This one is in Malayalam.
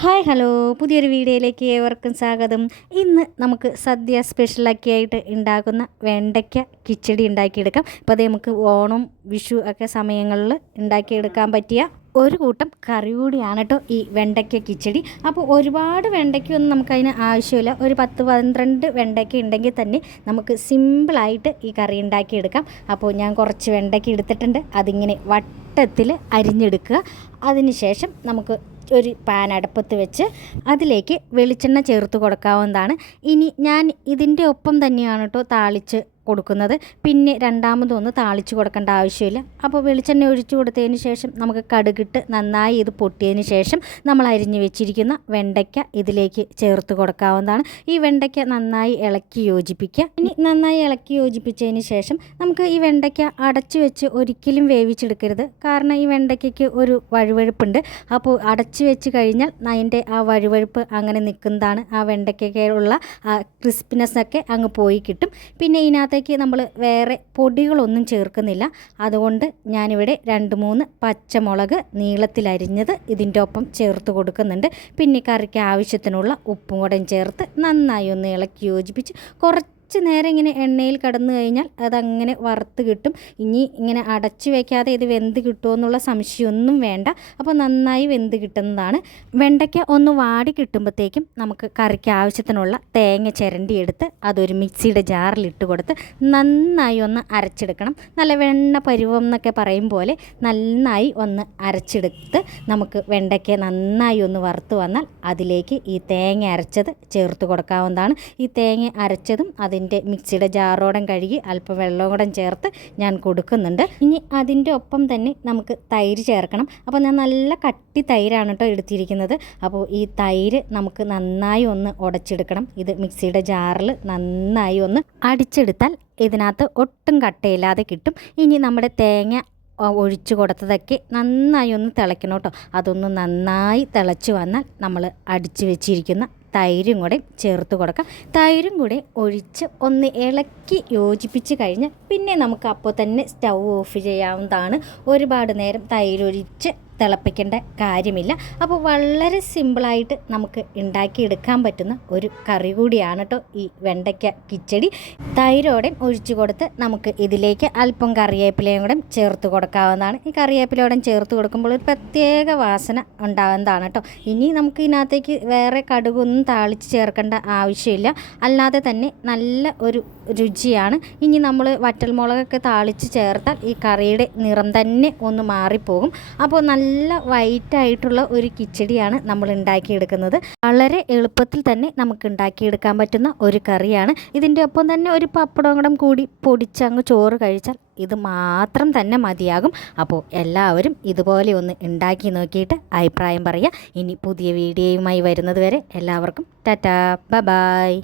ഹായ് ഹലോ, പുതിയൊരു വീഡിയോയിലേക്ക് ഏവർക്കും സ്വാഗതം. ഇന്ന് നമുക്ക് സദ്യ സ്പെഷ്യലൊക്കെ ആയിട്ട് ഉണ്ടാക്കുന്ന വെണ്ടയ്ക്ക കിച്ചടി ഉണ്ടാക്കിയെടുക്കാം. ഇപ്പോൾ അത് നമുക്ക് ഓണം വിഷു ഒക്കെ സമയങ്ങളിൽ ഉണ്ടാക്കിയെടുക്കാൻ പറ്റിയ ഒരു കൂട്ടം കറി കൂടിയാണ് കേട്ടോ ഈ വെണ്ടയ്ക്ക കിച്ചടി. അപ്പോൾ ഒരുപാട് വെണ്ടയ്ക്കൊന്നും നമുക്കതിന് ആവശ്യമില്ല. ഒരു 10-12 വെണ്ടയ്ക്ക ഉണ്ടെങ്കിൽ തന്നെ നമുക്ക് സിമ്പിളായിട്ട് ഈ കറി ഉണ്ടാക്കിയെടുക്കാം. അപ്പോൾ ഞാൻ കുറച്ച് വെണ്ടയ്ക്ക എടുത്തിട്ടുണ്ട്. അതിങ്ങനെ വട്ടത്തിൽ അരിഞ്ഞെടുക്കുക. അതിനുശേഷം നമുക്ക് ഒരു പാൻ അടുപ്പത്ത് വെച്ച് അതിലേക്ക് വെളിച്ചെണ്ണ ചേർത്ത് കൊടുക്കാവുന്നതാണ്. ഇനി ഞാൻ ഇതിൻ്റെ ഒപ്പം തന്നെയാണ് കേട്ടോ താളിച്ച് കൊടുക്കുന്നത്. പിന്നെ രണ്ടാമതൊന്ന് താളിച്ച് കൊടുക്കേണ്ട ആവശ്യമില്ല. അപ്പോൾ വെളിച്ചെണ്ണ ഒഴിച്ചു കൊടുത്തതിന് ശേഷം നമുക്ക് കടുകിട്ട് നന്നായി ഇത് പൊട്ടിയതിന് ശേഷം നമ്മൾ അരിഞ്ഞു വെച്ചിരിക്കുന്ന വെണ്ടയ്ക്ക ഇതിലേക്ക് ചേർത്ത് കൊടുക്കാവുന്നതാണ്. ഈ വെണ്ടയ്ക്ക നന്നായി ഇളക്കി യോജിപ്പിക്കുക. ഇനി നന്നായി ഇളക്കി യോജിപ്പിച്ചതിന് ശേഷം നമുക്ക് ഈ വെണ്ടയ്ക്ക അടച്ചു വെച്ച് ഒരിക്കലും വേവിച്ചെടുക്കരുത്. കാരണം ഈ വെണ്ടയ്ക്കയ്ക്ക് ഒരു വഴുവഴുപ്പുണ്ട്. അപ്പോൾ അടച്ചു വെച്ച് കഴിഞ്ഞാൽ അതിൻ്റെ ആ വഴുവഴുപ്പ് അങ്ങനെ നിൽക്കുന്നതാണ്. ആ വെണ്ടയ്ക്കയ്ക്കുള്ള ആ ക്രിസ്പിനെസ്സൊക്കെ അങ്ങ് പോയി കിട്ടും. പിന്നെ ഇതിനകത്ത് നമ്മൾ വേറെ പൊടികളൊന്നും ചേർക്കുന്നില്ല. അതുകൊണ്ട് ഞാനിവിടെ 2-3 പച്ചമുളക് നീളത്തിലരിഞ്ഞത് ഇതിൻ്റെ ഒപ്പം ചേർത്ത് കൊടുക്കുന്നുണ്ട്. പിന്നെ കറിക്ക് ആവശ്യത്തിനുള്ള ഉപ്പും കൂടെ ചേർത്ത് നന്നായി ഒന്ന് ഇളക്കി യോജിപ്പിച്ച് കുറച്ച് നേരം ഇങ്ങനെ എണ്ണയിൽ കടന്നു കഴിഞ്ഞാൽ അതങ്ങനെ വറുത്ത് കിട്ടും. ഇനി ഇങ്ങനെ അടച്ചു വയ്ക്കാതെ ഇത് വെന്ത് കിട്ടുമോ എന്നുള്ള സംശയമൊന്നും വേണ്ട. അപ്പോൾ നന്നായി വെന്ത് കിട്ടുന്നതാണ്. വെണ്ടയ്ക്ക ഒന്ന് വാടി കിട്ടുമ്പോഴത്തേക്കും നമുക്ക് കറിക്ക് ആവശ്യത്തിനുള്ള തേങ്ങ ചിരണ്ടിയെടുത്ത് അതൊരു മിക്സിയുടെ ജാറിലിട്ട് കൊടുത്ത് നന്നായി ഒന്ന് അരച്ചെടുക്കണം. നല്ല വെണ്ണ പരുവം എന്നൊക്കെ പറയും പോലെ നന്നായി ഒന്ന് അരച്ചെടുത്ത് നമുക്ക് വെണ്ടയ്ക്ക നന്നായി ഒന്ന് വറുത്ത് വന്നാൽ അതിലേക്ക് ഈ തേങ്ങ അരച്ചത് ചേർത്ത് കൊടുക്കാവുന്നതാണ്. ഈ തേങ്ങ അരച്ചതും അതിൻ്റെ മിക്സിയുടെ ജാറോടം കഴുകി അല്പം വെള്ളം കൂടെ ചേർത്ത് ഞാൻ കൊടുക്കുന്നുണ്ട്. ഇനി അതിൻ്റെ ഒപ്പം തന്നെ നമുക്ക് തൈര് ചേർക്കണം. അപ്പോൾ ഞാൻ നല്ല കട്ടി തൈരാണ് കേട്ടോ എടുത്തിരിക്കുന്നത്. അപ്പോൾ ഈ തൈര് നമുക്ക് നന്നായി ഒന്ന് ഉടച്ചെടുക്കണം. ഇത് മിക്സിയുടെ ജാറിൽ നന്നായി ഒന്ന് അടിച്ചെടുത്താൽ ഇതിനകത്ത് ഒട്ടും കട്ടയില്ലാതെ കിട്ടും. ഇനി നമ്മുടെ തേങ്ങ ഒഴിച്ചു കൊടുത്തതൊക്കെ നന്നായി ഒന്ന് തിളയ്ക്കണം കേട്ടോ. അതൊന്ന് നന്നായി തിളച്ച് വന്നാൽ നമ്മൾ അടിച്ചു വെച്ചിരിക്കുന്ന തൈരും കൂടെ ചേർത്ത് കൊടുക്കാം. തൈരും കൂടെ ഒഴിച്ച് ഒന്ന് ഇളക്കി യോജിപ്പിച്ച് കഴിഞ്ഞ് പിന്നെ നമുക്ക് അപ്പോൾ തന്നെ സ്റ്റൗ ഓഫ് ചെയ്യാവുന്നതാണ്. ഒരുപാട് നേരം തൈരൊഴിച്ച് തിളപ്പിക്കേണ്ട കാര്യമില്ല. അപ്പോൾ വളരെ സിമ്പിളായിട്ട് നമുക്ക് ഉണ്ടാക്കിയെടുക്കാൻ പറ്റുന്ന ഒരു കറി കൂടിയാണ് കേട്ടോ ഈ വെണ്ടയ്ക്ക കിച്ചടി. തൈരോടെ ഒഴിച്ചു കൊടുത്ത് നമുക്ക് ഇതിലേക്ക് അല്പം കറിവേപ്പിലയും കൂടെ ചേർത്ത് കൊടുക്കാവുന്നതാണ്. ഈ കറിവേപ്പിലയോടെ ചേർത്ത് കൊടുക്കുമ്പോൾ ഒരു പ്രത്യേക വാസന ഉണ്ടാകുന്നതാണ് കേട്ടോ. ഇനി നമുക്ക് ഇതിനകത്തേക്ക് വേറെ കടുകൊന്നും താളിച്ച് ചേർക്കേണ്ട ആവശ്യമില്ല. അല്ലാതെ തന്നെ നല്ല ഒരു രുചിയാണ്. ഇനി നമ്മൾ വറ്റൽമുളകൊക്കെ താളിച്ച് ചേർത്താൽ ഈ കറിയുടെ നിറം തന്നെ ഒന്ന് മാറിപ്പോകും. അപ്പോൾ നല്ല വൈറ്റായിട്ടുള്ള ഒരു കിച്ചടിയാണ് നമ്മൾ ഉണ്ടാക്കിയെടുക്കുന്നത്. വളരെ എളുപ്പത്തിൽ തന്നെ നമുക്ക് ഉണ്ടാക്കിയെടുക്കാൻ പറ്റുന്ന ഒരു കറിയാണ്. ഇതിൻ്റെ ഒപ്പം തന്നെ ഒരു പപ്പടം കൂടി പൊടിച്ചങ്ങ് ചോറ് കഴിച്ചാൽ ഇത് മാത്രം തന്നെ മതിയാകും. അപ്പോൾ എല്ലാവരും ഇതുപോലെ ഒന്ന് ഉണ്ടാക്കി നോക്കിയിട്ട് അഭിപ്രായം പറയുക. ഇനി പുതിയ വീഡിയോയുമായി വരുന്നത് വരെ എല്ലാവർക്കും ടാറ്റാ, ബൈ ബൈ.